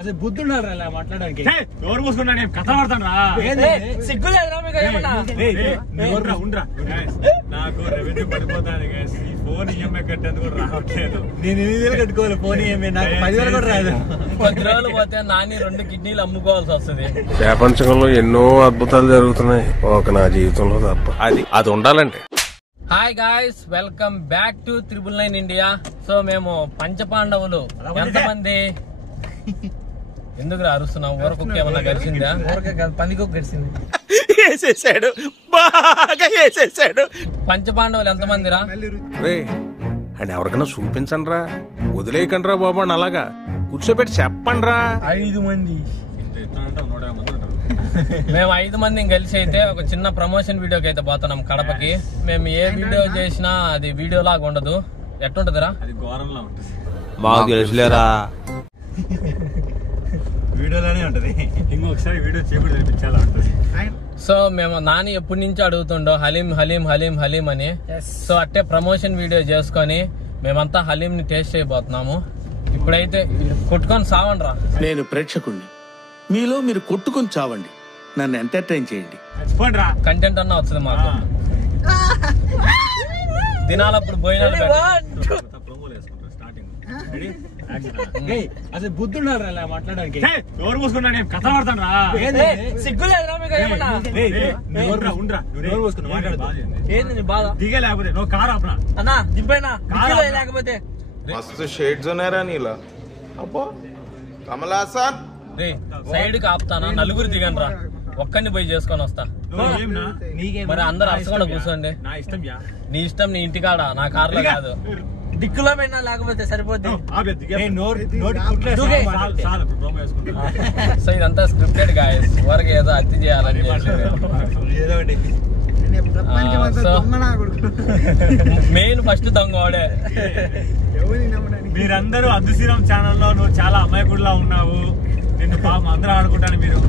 అసలు బుద్ధి ఉండాలి మాట్లాడడానికి. ఎవరు మూసుకున్నా నేను కథ పడతాను రా. సిగ్గు లేదురా మీకు ఏమన్నా? నాకు రెవెన్యూ పడిపోతాను. ఈ ఫోన్ ఈఎంఐ కట్టేందుకు రావట్లేదు. నేను 8,000 కట్టుకోవాలి ఫోన్ ఈఎంఐ, నాకు 10,000 కూడా రాదు. 10 రోజులు పోతే నాని 2 కిడ్నీలు అమ్ముకోవాల్సి వస్తుంది. ప్రపంచంలో ఎన్నో అద్భుతాలు జరుగుతున్నాయి, ఒక నా జీవితంలో తప్ప. అది ఉండాలంటే. Hi guys, welcome back to 999 India. So మేము పంచపాండవులు ఎంతమంది? ఎందుకు అరుస్తున్నాం? ఊరకుక్క ఏమన్నా గడిచిందా? పందికొక్క గడిచింది. వేసేసాడు, బాగా వేసేసాడు. పంచపాండవులు ఎంతమంది రా? అండ్ ఎవరికైనా చూపించండి రా, వదిలేయకండి రా బాబు అని అలాగా కూర్చోబెట్టి చెప్పండి రా. 5 మంది. మేము 5 మందిని కలిసి అయితే ఒక చిన్న ప్రమోషన్ వీడియోకి అయితే పోతున్నాం కడపకి. మేము ఏ వీడియో చేసినా అది వీడియో లాగా ఉండదు. ఎట్టుంటదిరా? అది ఘోరంలా ఉంటుంది. మాకు తెలుసులేరా, వీడియోలోనే ఉంటది. ఇంకొకసారి వీడియో చేయకూడదు అనిపించేలా ఉంటుంది. సో మేము నాని ఎప్పటి నుంచి అడుగుతుండో హలీం హలీం హలీం హలీం అని. సో అట్టే ప్రమోషన్ వీడియో చేసుకొని మేమంతా హలీం ని టేస్ట్ చేయబోతున్నాము. ఇప్పుడైతే కొట్టుకొని సావండి రా. నేను ప్రేక్షకుణ్ణి, మీలో మీరు కొట్టుకొని చావండి, నన్ను ఎంటర్టైన్ చేయండి. కంటెంట్ అన్నా వస్తుంది మాకు. దినాలప్పుడు భోజనాలు అసలు బుద్ధి ఉండాలి మాట్లాడడానికి. ఎవరు మూసుకున్నా నేను కథ పడతాను రా. సిగ్గు లేదురా మీకు ఏమన్నా? ఏంది నీ బాధ? దిగే లేకపోతే నువ్వు కారు ఆపనా అన్నా, దింపైనా లేకపోతే మస్తు షేడ్స్ ఉన్నారా నీలా. అబ్బా కమలాసన్ సైడ్ కి ఆపుతానా? నలుగురు దిగండి రా, ఒక్కడిని పోయి చేసుకొని వస్తా. మరి అందరు అరసకుండా కూర్చోండి. నా ఇష్టం యా, నీ ఇష్టం, నీ ఇంటికాడ, నా కార్లో కాదు. దిక్కులో పోయినా లేకపోతే సరిపోద్ది. సో ఇదంతా స్క్రిప్టెడ్ గాయస్, ఊరికి ఏదో అతి చేయాలని. సో మెయిన్ ఫస్ట్ దొంగవాడే. మీరందరూ అద్దుశ్రీరామ్ ఛానల్లో నువ్వు చాలా అమాయకుడిలా ఉన్నావు, నిన్ను పాపం అందరూ ఆడుకుంటాను మీరు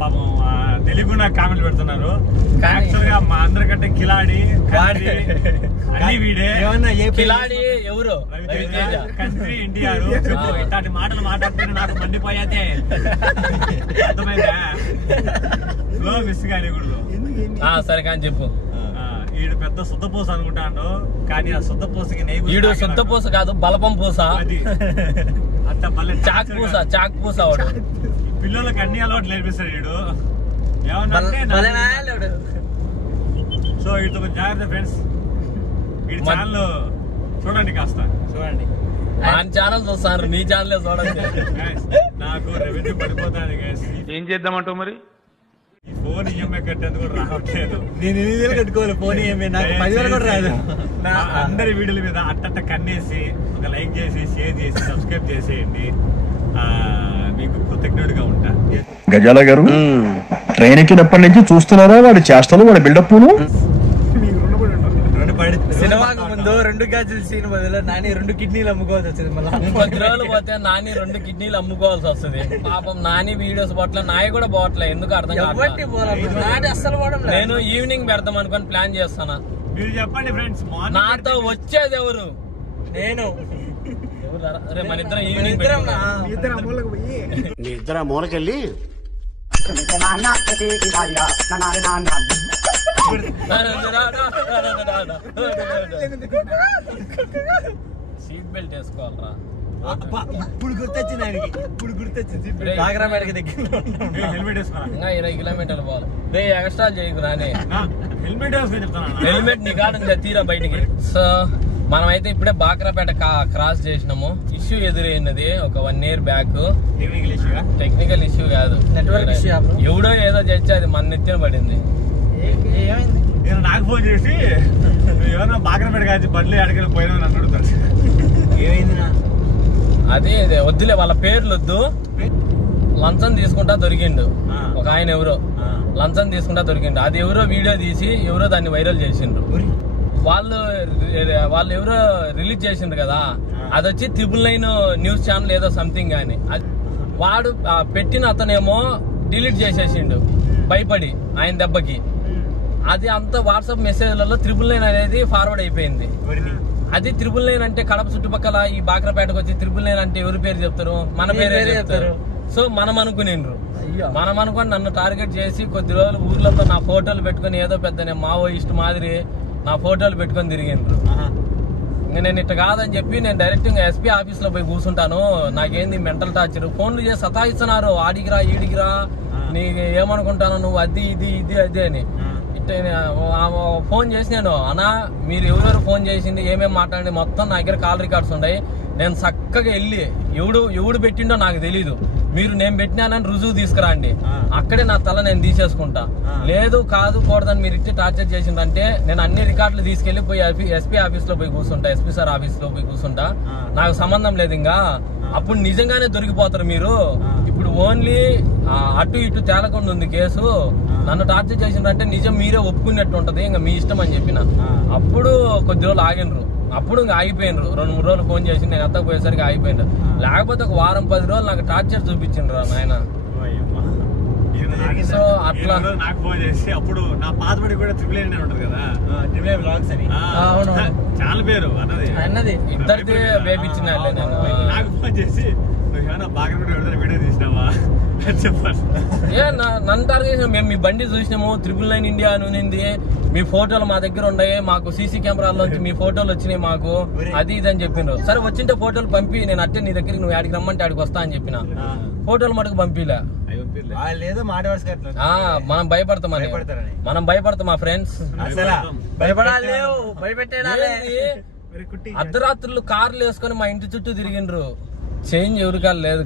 పాపం తెలియకుండా కామెంట్ పెడుతున్నారు. యాక్చువల్గా మా అందరికంటే కిలాడి అన్ని వీడే. కిలాడి ఎవరు? కంట్రీ ఎన్టీఆర్. ఇట్లాంటి మాటలు మాట్లాడితే నాకు మండిపోయాతే అర్థమైందా? స్లో మిస్ కానీ సరే కానీ చెప్పు. ఈడు పెద్ద శుద్ధపూస అనుకుంటాను, కానీ ఆ శుద్ధపూసకి ఈడు శుద్ధపూస కాదు, బలపం పూస. అంత చాక్ పూస, చాక్ పూస. వాడు పిల్లలకి అన్ని అలవాట్లు నేర్పిస్తాడు వీడు. ఏమన్నా సో వీటితో కొంచెం జాగ్రత్త ఫ్రెండ్స్. వీడి ఛానల్ చూడండి, కాస్త చూడండి. మన ఛానల్ చూస్తారు, నీ ఛానల్ చూడండి. నాకు రెవెన్యూ పడిపోతాను. ఏం చేద్దామంటావు మరి? ఈ ఫోన్ ఈఎంఐ కట్టేందుకు రావట్లేదు. నేను 8,000 కట్టుకోవాలి ఫోన్ ఈఎంఐ, నాకు 10,000 కూడా రాదు. అందరి వీడియోల మీద అట్ట కన్నేసి ఒక లైక్ చేసి, షేర్ చేసి, సబ్స్క్రైబ్ చేసేయండి. మీకు కృతజ్ఞుడిగా ఉంటా. గజాల గారు ట్రైన్ ఎక్కినప్పటి నుంచి చూస్తున్నారా వాడి చేష్టలు, వాడి బిల్డప్ను? సినిమాకు ముందు 2 గాజుల సీన్ బదులు నాని 2 కిడ్నీలు అమ్ముకోవాల్సి వచ్చింది. మళ్ళీ 10 రోజులు పోతే నాని 2 కిడ్నీలు అమ్ముకోవాల్సి వస్తుంది. పాపం నాని వీడియోస్ పోట్ల, నాయ కూడా పోవట్లే. ఎందుకు అర్థం కాదు. అస్సలు నేను ఈవినింగ్ పెడదాం అనుకుని ప్లాన్ చేస్తానా. మీరు చెప్పండి ఫ్రెండ్స్, నాతో వచ్చేది ఎవరు? నేను. మన ఇద్దరం ఈవినింగ్ మీ ఇద్దరు మూలకెళ్ళి సీట్ బెల్ట్ వేసుకోవాలరా. ఇప్పుడు గుర్తొచ్చింది ఆయనకి, ఇప్పుడు గుర్తొచ్చింది. హెల్మెట్ వేసుకోరా. ఇంకా 20 కిలోమీటర్లు పోవాలి. ఎక్స్ట్రా చేయకు రాని. హెల్మెట్ వేసుకొని చెప్తాను. హెల్మెట్ నీ కాడ తీరా బయటికి. సో మనమైతే ఇప్పుడే బాక్రాపేట క్రాస్ చేసినాము. ఇష్యూ ఎదురైనది ఒక 1 year బ్యాక్. టెక్నికల్ ఇష్యూ కాదు, నెట్వర్క్ ఇష్యూ. ఎవడో ఏదో చేస్తే అది మన నెత్తిన పడింది. ఏమైంది? నేను నాకు ఫోన్ చేసి ఎవరన్నా బాగ్రపేట కాదు బండ్లు అడిగిన పోయినా నన్ను అడుగుతాడు. ఏమైంది? అదే వద్దులే, వాళ్ళ పేర్లు వద్దు. లంచం తీసుకుంటా దొరికిండు ఒక ఆయన. ఎవరో లంచం తీసుకుంటా దొరికిండు. అది ఎవరో వీడియో తీసి ఎవరో దాన్ని వైరల్ చేసిండ్రు. వాళ్ళు ఎవరో రిలీజ్ చేసిండ్రు కదా, అది వచ్చి 999 న్యూస్ ఛానల్ ఏదో సంథింగ్ అని. వాడు పెట్టిన అతనేమో డిలీట్ చేసేసిండు భయపడి ఆయన దెబ్బకి. అది అంతా వాట్సాప్ మెసేజ్లలో 999 అనేది ఫార్వర్డ్ అయిపోయింది. అది 999 అంటే కడప చుట్టుపక్కల ఈ బాక్రపేటకు వచ్చి 999 అంటే ఎవరి పేరు చెప్తారు? మన పేరే చెప్తారు. సో మనం అనుకునిండ్రు, మనం అనుకుని నన్ను టార్గెట్ చేసి కొద్ది రోజులు ఊర్లతో నా ఫోటోలు పెట్టుకుని ఏదో పెద్ద మావోయిస్ట్ మాదిరి నా ఫోటోలు పెట్టుకొని తిరిగిండ్రు. ఇంకా నేను ఇట్లా కాదని చెప్పి నేను డైరెక్ట్ ఇంకా ఎస్పీ ఆఫీస్ లో పోయి కూర్చుంటాను, నాకేంది మెంటల్ టార్చర్, ఫోన్లు చేసి సతాయిస్తున్నారు, ఆడికిరా ఈడికిరా, నీకు ఏమనుకుంటాను నువ్వు అది ఇది ఇది అది అని. ఫోన్ చేసి నేను అన్నా మీరు ఎవరెవరు ఫోన్ చేసింది ఏమేమి మాట్లాడి మొత్తం నా దగ్గర కాల్ రికార్డ్స్ ఉన్నాయి, నేను చక్కగా వెళ్ళి ఎవడు పెట్టిండో నాకు తెలీదు, మీరు నేను పెట్టినానని రుజువు తీసుకురండి, అక్కడే నా తల నేను తీసేసుకుంటా. లేదు కాదు కూడదని మీరు ఇట్టి టార్చర్ చేసిందంటే నేను అన్ని రికార్డులు తీసుకెళ్లి పోయి ఎస్పీ ఆఫీస్ లో పోయి కూర్చుంటా, ఎస్పీ సార్ ఆఫీస్ లో పోయి కూర్చుంటా, నాకు సంబంధం లేదు. ఇంకా అప్పుడు నిజంగానే దొరికిపోతారు మీరు. ఇప్పుడు ఓన్లీ అటు ఇటు తేలకుండా ఉంది కేసు, నన్ను టార్చర్ చేసిందంటే నిజం మీరే ఒప్పుకున్నట్టు ఉంటది, ఇంకా మీ ఇష్టం అని చెప్పిన. అప్పుడు కొద్ది రోజులు ఆగినరు, అప్పుడు ఇంకా ఆగిపోయినరు. 2-3 రోజులు ఫోన్ చేసి నేను ఎత్తకపోయేసరికి ఆగిపోయినరు. లేకపోతే ఒక వారం 10 రోజులు నాకు టార్చర్ చూపించిండ్రు నాయన. సో అట్లా నాకు ఫోన్ చేసి అప్పుడు నా పాతబడి కూడా 999 ఉంటది కదా, 999 బ్లాగ్స్ అని చాలా పేరు అన్నది ఇద్దరికి వేపించిన నాకు ఫోన్ చేసి నువ్వేమన్నా బాగా వీడియో తీసినావా చెప్పాను. నన్ను టార్గెట్ మేము మీ బండి చూసినాము, 999 ఇండియా అని ఉంది, మీ ఫోటోలు మా దగ్గర ఉన్నాయి, మాకు సీసీ కెమెరాల్లోంచి మీ ఫోటోలు వచ్చినాయి మాకు, అది ఇది అని చెప్పిండ్రు. సరే వచ్చింటే ఫోటోలు పంపి నేను అట్టే నీ దగ్గరికి నువ్వు ఆడికి రమ్మంటే ఆడికి వస్తా అని చెప్పిన. ఫోటోలు మటుకు పంపిలే. మనం భయపడతామని మనం భయపడతాం మా ఫ్రెండ్స్. అర్ధరాత్రులు కార్లు వేసుకొని మా ఇంటి చుట్టూ తిరిగిండ్రు, చేంజ్ ఎవరికాలు లేదు.